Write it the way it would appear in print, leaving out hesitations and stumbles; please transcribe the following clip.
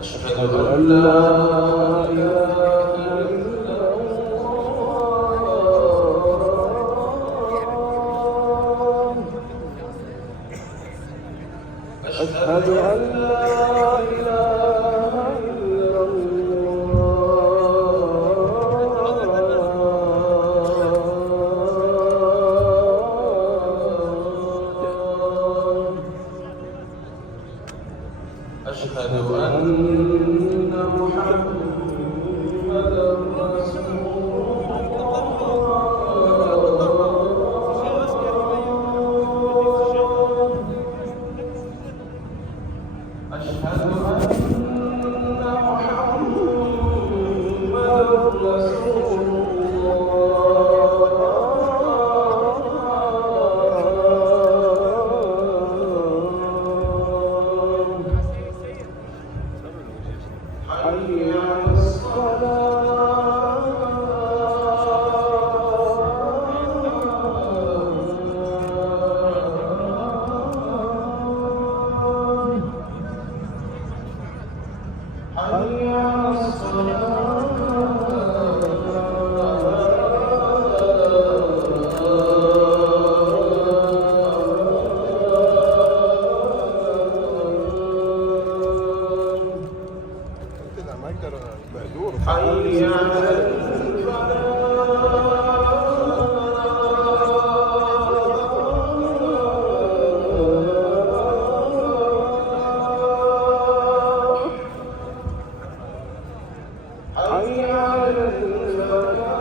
أشهد أن لا إله إلا الله. أشهد أن لا إله إلا الله. أشهد أن محمدًا رسول الله. أشهد أن محمدًا رسول الله. حي على الصلاة. حي على الصلاة. حي على الفلاح. حي على الفلاح.